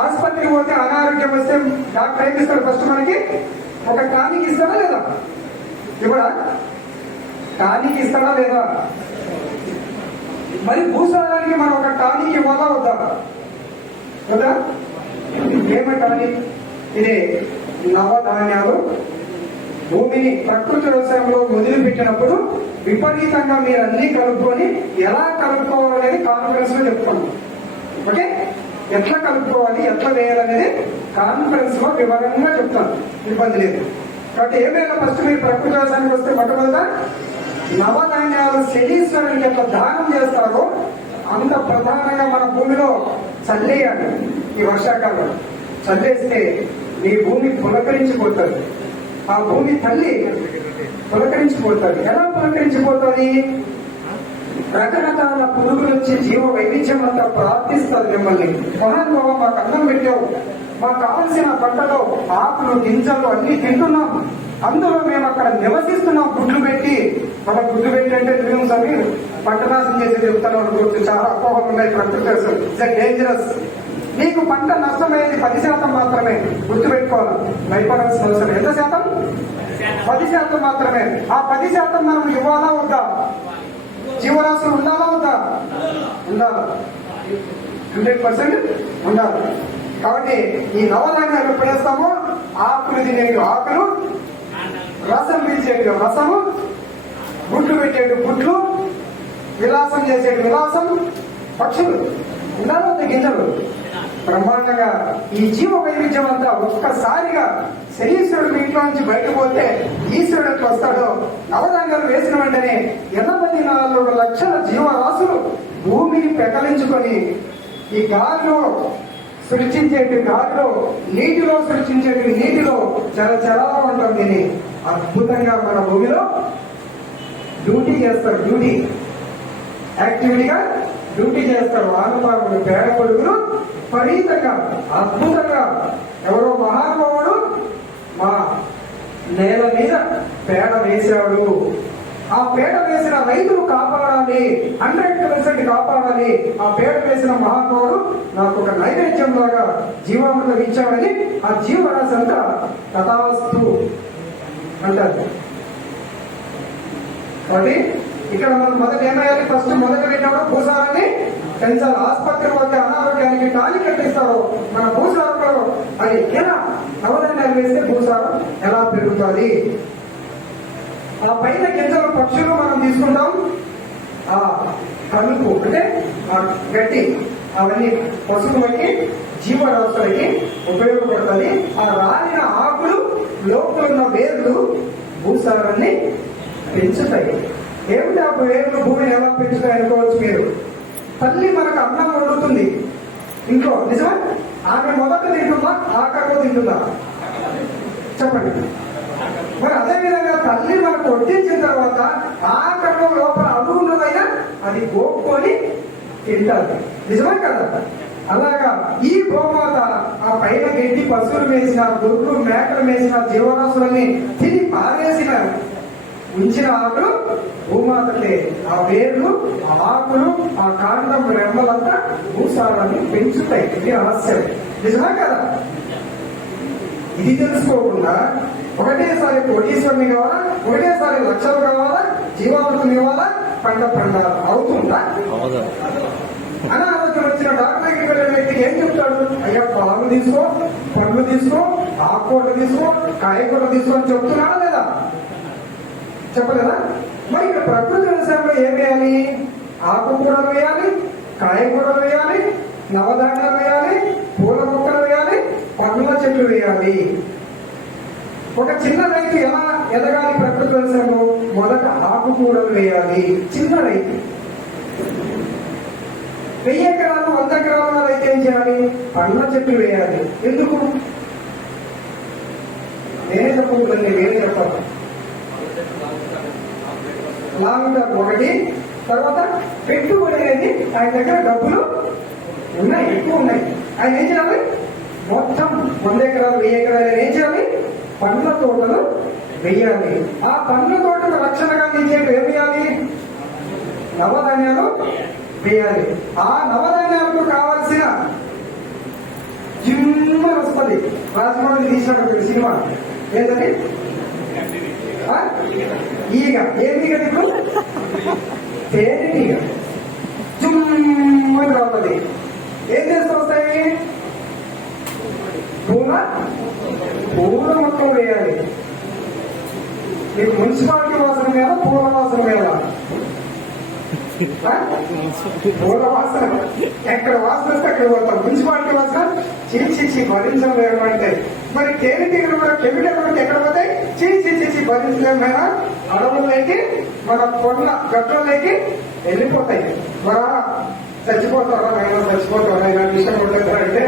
ఆసుపత్రికి పోతే అనారోగ్యం వస్తే డాక్టర్ ఏం ఇస్తాడు? ఫస్ట్ మనకి ఒక టానిక్ ఇస్తాడా లేదా? ఇప్పుడా టానిక్ ఇస్తాడా లేదా? మరి భూసారానికి మనం ఒక టానిక్ ఇవ్వాలా వద్దా? కదా, ఏమంటారు? ఇది నవధాన్యాలు భూమిని ప్రకృతి వ్యవసాయంలో మొదలుపెట్టినప్పుడు విపరీతంగా మీరు అన్ని కలుపుకొని ఎలా కలుపుకోవాలనేది కాన్ఫరెన్స్ లో చెప్పుకున్నాం. ఓకే, ఎట్లా కలుపుకోవాలి, ఎట్లా వేయాలనేది కాన్ఫరెన్స్ లో వివరంగా చెప్తాను, ఇబ్బంది లేదు. కాబట్టి ఏమైనా ఫస్ట్ మీరు ప్రకృతి వ్యవసాయానికి వస్తే మొట్టమొదట నవధాన్యాలు శనీశ్వరునికి ఎట్లా దానం చేస్తారో అంత ప్రధానంగా మన భూమిలో చల్లేయాలి. ఈ వర్షాకాలం చల్లేస్తే మీ భూమి పులకరించిపోతుంది. ఆ భూమి తల్లి పులకరించిపోతుంది. ఎలా పులకరించిపోతుంది? రకరకాల పురుగులు వచ్చి జీవ వైవిధ్యం అంతా ప్రార్థిస్తుంది మిమ్మల్ని. మహానుభావ మాకు అన్నం పెట్టావు, మాకు కావలసిన పంటలో ఆకులు గింజలు అన్ని తింటున్నాం, అందులో మేము అక్కడ నివసిస్తున్నాం. గుడ్లు పెట్టి మన గుడ్లు పెట్టి అంటే మేము సరి పంటనాశం చేసి చెప్తాను అనుకోవచ్చు. చాలా అపోహలు ఉన్నాయి. ప్రకృతి డేంజరస్. నీకు పంట నష్టమయ్యేది 10% మాత్రమే. గుర్తుపెట్టుకోవాలి, భయపడాల్సిన అవసరం. ఎంత శాతం? 10% మాత్రమే. ఆ 10% మనం ఇవ్వాలా వద్దా? జీవరాశులు ఉండాలా వద్దా? ఉండాలి. 100% ఉండాలి. కాబట్టి ఈ నవధాన్యాలు ఎప్పుడు వేస్తామో ఆకులు తినేవి ఆకులు, రసం పీల్చేటి రసము, గుడ్లు పెట్టేటి గుడ్లు, విలాసం చేసేటి విలాసం, పక్షులు ఉండాలి గింజలు. బ్రహ్మాండంగా ఈ జీవ వైవిధ్యం అంతా ఒక్కసారిగా శనీశ్వరుడు ఇంట్లో నుంచి బయటకు పోతే ఈశ్వరుడు ఎట్లా వస్తాడో, నవధాన్యాలు వేసిన వెంటనే 84 లక్షల జీవరాశులు భూమిని పెకలించుకొని ఈ గాలిలో సృష్టించేటి గాలిలో, నీటిలో సృష్టించేటి నీటిలో చరచరాలు ఉంటుంది. అద్భుతంగా మన భూమిలో డ్యూటీ చేస్తారు, యాక్టివిటీగా డ్యూటీ చేస్తారు. ఆనుపానులు పేడ పొడుగులు విపరీతంగా అద్భుతంగా. ఎవరో మహానుభావుడు మా నేల మీద పేడ వేశాడు, ఆ పేడ వేసిన రైతులు కాపాడాలి, 100% కాపాడాలి. ఆ పేడ వేసిన మహానుభావుడు నాకు ఒక నైవేద్యం లాగా జీవామృతం ఇచ్చాడని ఆ జీవరాశి అంతా తథాస్తు అంటారు. కాబట్టి ఇక్కడ మనం మొదట ఏమయ్యాలి? ఫస్ట్ మొదట పెట్టినప్పుడు భూసారాన్ని పెంచాలి. ఆసుపత్రి పోతే అనారోగ్యానికి టానిక్ కట్టిస్తారు. మన భూసారంలో అది ఎలా నవధాన్యాలు వేస్తే భూసారం ఎలా పెరుగుతుంది? ఆ పైన గింజలు పక్షులు మనం తీసుకుంటాం, ఆ కలుపు అంటే ఆ గట్టి అవన్నీ పశువులకి జీవరాశులకి ఉపయోగపడుతుంది. ఆ రాలిన ఆకులు లోపల ఉన్న వేర్లు భూసారాన్ని పెంచుతాయి. ఏమిటి ఆ వేర్లు భూమిని ఎలా పెంచుతాయి అనుకోవచ్చు మీరు. తల్లి మనకు అన్నం వండుతుంది ఇంట్లో, నిజమా? ఆమె మొదట తింటుందా, ఆఖరిలో తింటుందా? చెప్పండి. మరి అదేవిధంగా తల్లి మనకు వడ్డించిన తర్వాత ఆఖరిలో లోపల అడుగు ఉన్నదైనా అది గోపుకొని తింటారు, నిజమే కదా? అలాగా ఈ గోమాత ఆ పైన గడ్డి పశువులు వేసిన, గొర్రెలు మేకలు వేసిన జీవరాశులని తిని పారేసిన ఉంచిన ఆకులు భూమాతకే. ఆ వేర్లు, ఆ ఆకులు, ఆ కాండం రెమ్మలంతా భూసారాన్ని పెంచుతాయి. ఇది రహస్యం, నిజమా కదా? ఇది తెలుసుకోకుండా ఒకటేసారి కోటీశ్వరుని కావాలా, ఒకటేసారి లక్షలు కావాలా, జీవామృతం ఇవ్వాలా, పంట పండాలి అవుతుందా? అనారోగ్యం వచ్చిన డాక్టర్ దగ్గరికి వెళ్ళిన వ్యక్తికి ఏం చెప్తాడు? అయ్యా పాలు తీసుకో, పండ్లు తీసుకో, ఆకుకూరలు తీసుకో, కాయకూరలు తీసుకో అని చెప్తున్నాడా లేదా? చెప్పలేదా? మరి ఇక్కడ ప్రకృతి వ్యవసాయంలో ఏం వేయాలి? ఆకుకూరలు వేయాలి, కాయకూరలు వేయాలి, నవధాన్యాలు వేయాలి, పూల మొక్కలు వేయాలి, పండ్ల చెట్లు వేయాలి. ఒక చిన్న రైతు ఎలా ఎదగాలి ప్రకృతి వ్యవసాయంలో? మొదట ఆకుకూరలు వేయాలి. చిన్న రైతు 1000 ఎకరాలు 100 ఎకరాల రైతు ఏం చేయాలి? పండ్ల చెట్లు వేయాలి. ఎందుకు? నేనే చెప్పకూడదండి, వేరే చెప్పాలి. లాంగ్ టర్మ్ ఒకటి, తర్వాత పెట్టుబడి అనేది ఆయన దగ్గర డబ్బులు ఉన్నాయి, ఎక్కువ ఉన్నాయి. ఆయన ఏం చేయాలి? మొత్తం 100 ఎకరాలు 1000 ఎకరాలు ఏం చేయాలి? పండ్ల తోటలు వేయాలి. ఆ పండ్ల తోటకు రక్షణగా నిలిచేవి ఏం వేయాలి? నవధాన్యాలు వేయాలి. ఆ నవధాన్యాలకు కావలసిన జిమ్మ వస్తుంది. రాజమౌళి తీసినటువంటి సినిమా ఏంటంటే ఈగ. ఏమీగ ఇప్పుడు? తేనెటీగ చుమ్మని రావాలి. ఏం చేస్తూ వస్తాయి? పూల మొక్కలు వేయాలి. మీకు మున్సిపాలిటీ వాసన మీద పూల వాసన మీద పూల వాసన ఎక్కడ వాసన వస్తే అక్కడ పోతాం. మున్సిపాలిటీ వాసన చీచి భరించలేము అంటే, మరి తేనెటీగలు మన కెమికల్ ఎక్కడ పోతాయి? చీచి భరించలేమైనా అడవుల్లోకి, మన కొండ గట్లలోకి వెళ్ళిపోతాయి. మరా చచ్చిపోతారా ఇలాంటి విషయం ఉండదంటే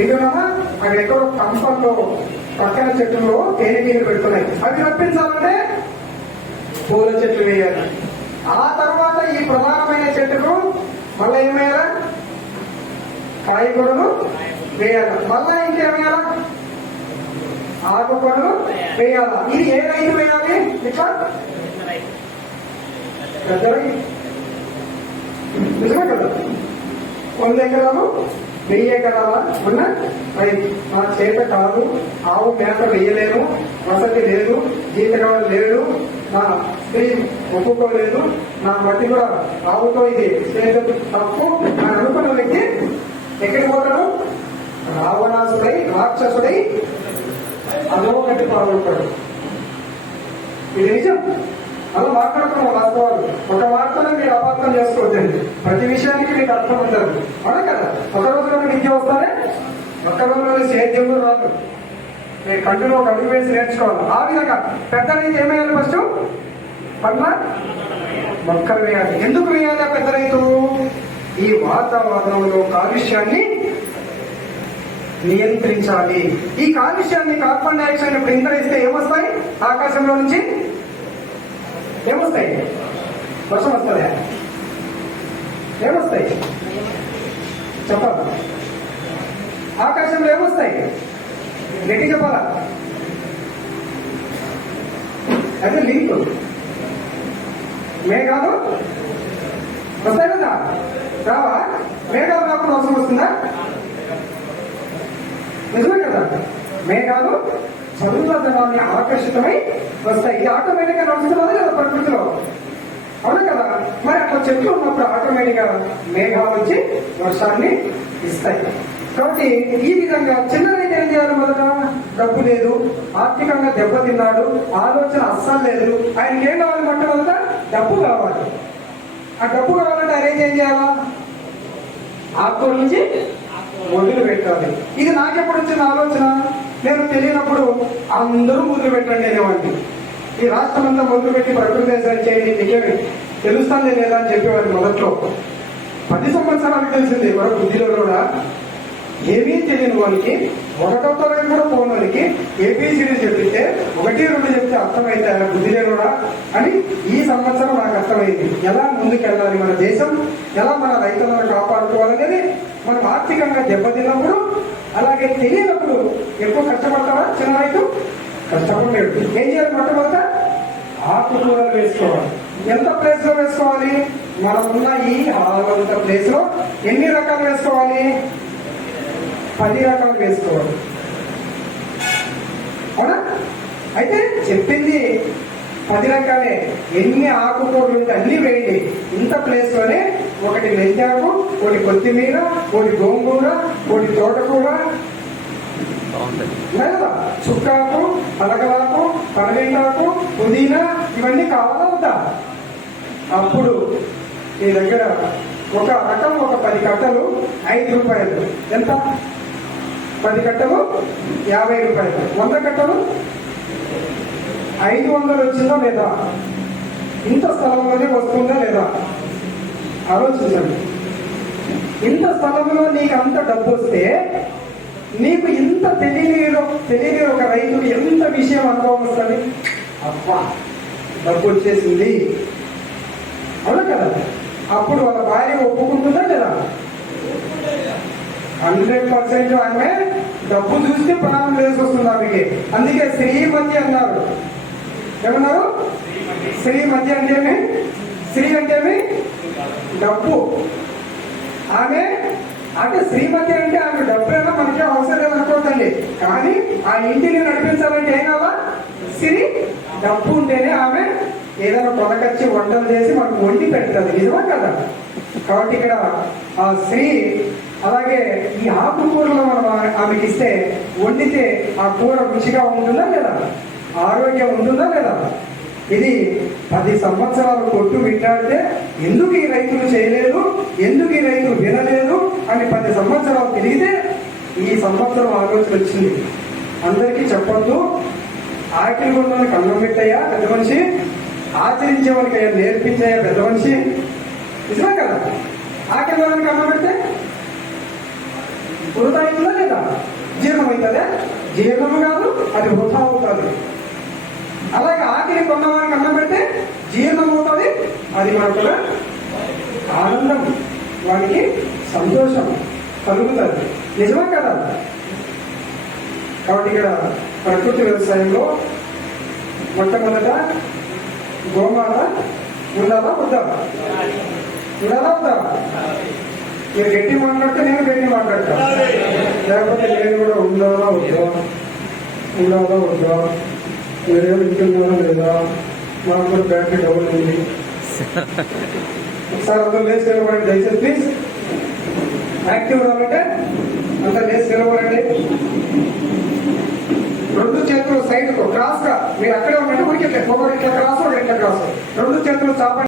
ఇందువల్ల అవి ఎక్కడో కంపంలో పక్కన చెట్టులో తేనెటీగలు పెడుతున్నాయి. అవి రప్పించాలంటే పూల చెట్లు వేయాలి. ఆ తర్వాత ఈ ప్రధానమైన చెట్టుకు మళ్ళీ ఏం వేయాలా? కాయగూరలు వేయాలి. మళ్ళా ఇంకేమేయాలా? ఆకుకూరలు వేయాలా. ఇది ఏ రైతు వేయాలి? ఇట్లా పెద్ద రైతు, నిజమే కదా? 100 ఎకరాలు 1000 ఎకరాల ఉన్న రైతు. నా చేత కాదు, ఆవు మేత వేయలేను, వసతి లేదు, జీతగాడు లేడు, నా స్త్రీ ఒప్పుకోలేదు, నా మట్టి కూడా ఆవుతో ఇది తప్పు అని అనుకున్న వ్యక్తి ఎక్కడికి పోతాడు? రావణాసుడై రాక్షసుడై అదోగతి పాల్గొంటాడు. ఇది నిజం. అలా మాట్లాడుకున్న వాస్తవాలు. ఒక వార్తను మీరు అపార్థం చేసుకోవద్దండి. ప్రతి విషయానికి మీకు అర్థం ఉండదు. అవునా కదా? ఒక రోజులోనే విద్య వస్తానే, ఒక్క రోజులోనే సేద్యం కూడా రాదు. మీరు కంటిలో ఒక అడుగు వేసి నేర్చుకోవాలి. ఆ విధంగా పెద్ద రైతు ఏమేయాలి? ఫస్ట్ పండ్ల మొక్కలు వేయాలి. ఎందుకు వేయాలి పెద్ద రైతు? ఈ వాతావరణంలో కాలుష్యాన్ని నియంత్రించాలి. ఈ కాలుష్యాన్ని, కార్బన్ డైఆక్సైడ్ ఇంధరిస్తే ఏమొస్తాయి? ఆకాశంలో నుంచి ఏమొస్తాయి? వర్షం వస్తుందా? ఏమొస్తాయి చెప్పాలి? ఆకాశంలో ఏమొస్తాయి? గట్టి చెప్పాలా? అదే లింక్. మేఘాలు వస్తాయి కదా? రావా? మేఘాలు రాకుండా అవసరం వస్తుందా? నిజమే కదా? మేఘాలు చదువులన్నీ ఆకర్షితమై వస్తాయి. ఇది ఆటోమేటిక్ గా నడుస్తున్నది కదా ప్రకృతిలో. అవునా కదా? మరి అట్లా చెట్లు ఉన్నప్పుడు ఆటోమేటిక్ గా మేఘాలు వచ్చి వర్షాన్ని ఇస్తాయి. కాబట్టి ఈ విధంగా చిన్న రైతు ఏం చేయాలి? మొదట డబ్బు లేదు, ఆర్థికంగా దెబ్బతిన్నాడు, ఆలోచన అస్సలు లేదు. ఆయనకి ఏం కావాలి? మొట్టమొదట డబ్బు కావాలి. ఆ డబ్బు కావాలంటే ఆయన ఏం చేయాలా? ఆకుల నుంచి మొదలు పెట్టాలి. ఇది నాకెప్పుడు వచ్చిన ఆలోచన? నేను తెలియనప్పుడు అందరూ మొదలు పెట్టండి అనేవాడిని. ఈ రాష్ట్రం అంతా మొదలు పెట్టి ప్రకృతి వ్యవసాయం చేయండి, నిజమే తెలుస్తానే లేదా అని చెప్పేవాడిని మొదట్లో. 10 సంవత్సరాలకు తెలిసింది. మన బుద్ధిలో కూడా ఏమీ తెలియని వానికి, ఒకటో తరగతి కూడా పోవడానికి ఏబిసిడి చెప్తే 1, 2 చెప్తే అర్థమైతే బుద్ధి లేనుడా అని ఈ సంవత్సరం నాకు అర్థమైంది. ఎలా ముందుకెళ్ళాలి మన దేశం, ఎలా మన రైతులను కాపాడుకోవాలనేది. మనం ఆర్థికంగా దెబ్బతిన్నప్పుడు, అలాగే తెలియనప్పుడు ఎక్కువ కష్టపడతావా? చిన్న రైతు కష్టపడలేడు. ఏం చేయాలి? మొట్టమొదట ఆకుకూరలు వేసుకోవాలి. ఎంత ప్లేస్ లో వేసుకోవాలి? మనం ఉన్న ఈ 600 ప్లేస్ లో ఎన్ని రకాలు వేసుకోవాలి? 10 రకాలు వేసుకోవాలి. అవునా? అయితే చెప్పింది 10 రకాలే. ఎన్ని ఆకుకూరలు ఉంటే అన్ని వేయండి. ఇంత ప్లేస్ లోనే ఒకటి మెంతాకు, ఒకటి కొత్తిమీర, ఒకటి గోంగూర, ఒకటి తోటకూర, లేదా చుక్కాకు, పలకలాకు, పనగంటాకు, పుదీనా, ఇవన్నీ కావాలా వద్దా? అప్పుడు మీ దగ్గర ఒక రకం, ఒక 10 కట్టలు 5 రూపాయలు. ఎంత? 10 కట్టలు 50 రూపాయలు. 100 కట్టలు 500 వచ్చిందా లేదా? ఇంత స్థలంలోనే వస్తుందా లేదా? ఆలోచించండి. ఇంత స్థలంలో నీకు అంత డబ్బు వస్తే, నీకు ఇంత తెలియని ఒక రైతుకు ఎంత విషయం అనుభవం వస్తుంది? అబ్బా డబ్బు వచ్చేసింది. అవునా కదా? అప్పుడు వాళ్ళ భార్య ఒప్పుకుంటుందా లేదా? 100% ఆమె డబ్బు చూస్తే ప్రాణం లేసి వస్తుంది ఆమెకి. అందుకే శ్రీమతి అన్నారు. ఏమన్నారు? శ్రీమతి అంటే శ్రీ అంటే డబ్బు. ఆమె అంటే శ్రీమతి అంటే ఆమె డబ్బైనా మనకి అవసరం లేదనుకోవద్దండి. కానీ ఆ ఇంటిని నడిపించాలంటే ఏం కావాలా? శ్రీ డబ్బు ఉంటేనే ఆమె ఏదైనా కొనకచ్చి వంటలు చేసి మనకు వండి పెడుతుంది. నిజమా కదా? కాబట్టి ఇక్కడ ఆ స్త్రీ, అలాగే ఈ ఆకుకూరలు మనం ఆమెకి ఇస్తే, వండితే ఆ కూర రుచిగా ఉంటుందా లేదా? ఆరోగ్యం ఉంటుందా లేదా? ఇది 10 సంవత్సరాలు కొట్టు విట్టాడితే ఎందుకు ఈ రైతులు చేయలేదు, ఎందుకు ఈ రైతులు వినలేదు అని 10 సంవత్సరాలు తిరిగితే ఈ సంవత్సరం ఆలోచన వచ్చింది. అందరికీ చెప్పొద్దు, ఆకలి ఉన్నవానికి అన్నం పెట్టయ్యా పెద్ద మనిషి, ఆచరించేవానికి నేర్పించయ్యా పెద్ద మనిషి. నిజమే కదా? ఆకలి వాళ్ళకి అన్నం పెడితే వృధా అవుతుందా లేదా? జీర్ణం అవుతుందా? జీర్ణము కాదు, అది వృధా అవుతుంది. అలాగే ఆకలి కొన్నవారికి అన్నం పెడితే జీర్ణం అవుతుంది, అది మనకు ఆనందం, వానికి సంతోషం కలుగుతుంది. నిజమే కదా? కాబట్టి ఇక్కడ ప్రకృతి వ్యవసాయంలో మొట్టమొదట గోమాత ఉండాలా వద్దా? ఉండాలా వద్దా? మీరు గట్టి మాట్లాడితే నేను గట్టి మాట్లాడతా, లేకపోతే నేను కూడా ఉండాలా వద్దా, ఉండాలా వద్దా, మీరేమో వింటున్నారా లేదా, మాకు కూడా బ్యాటరీ డౌన్ ఉంది. ఒకసారి అందరూ లేచి నిలబడండి దయచేసి ప్లీజ్. యాక్టివ్ రావాలంటే అంత లేచి నిలబడండి. రెండు చేతులు సైడ్ క్రాస్ గా మీరు అక్కడే ఉన్నట్టు ఉరికి ఒకటి ఇట్లా క్రాస్ ఒకటి ఇట్లా క్రాస్. రెండు చేతులు చాపండి.